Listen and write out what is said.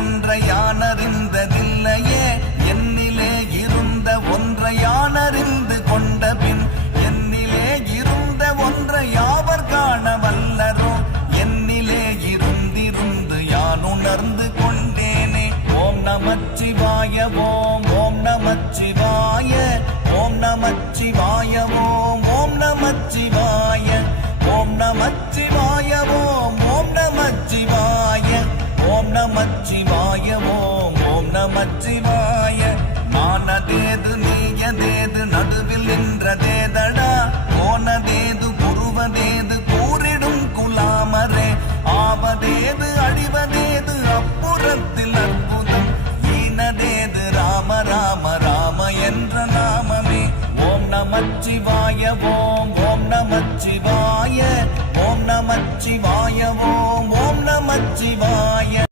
ஒன்றை யானறிந்ததில்லையே என்னிலே இருந்த ஒன்றை யானறிந்து கொண்ட பின் என்னிலே இருந்த ஒன்றை யாவர் காண வல்லரோ என்னிலே இருந்திருந்து யான் உணர்ந்து கொண்டேனே. ஓம் நமச்சிவாய ஓம் ஓம் நமச்சிவாய ஓம் நமச்சிவாய ஓம் ஓம் நமச்சிவாய ஓம் நமச்சிவாய ஓம் ஓம் நமச்சிவாய ஓம் நமச்சிவாய ஓம் ஓம் நமச்சிவாய. மானதேது நீயதேது நடுவில் நின்றதேதடா போனதேது புருவதேது கூறிடும் குலாமரே ஆவதேது அழிவதேது அப்புறத்தில் அற்புதம் ஈனதேது ராம ராம ராம என்ற நாமமே. ஓம் நமச்சிவாய ஓம் ஓம் நமச்சிவாய ஓம் நமச்சிவாய ஓம்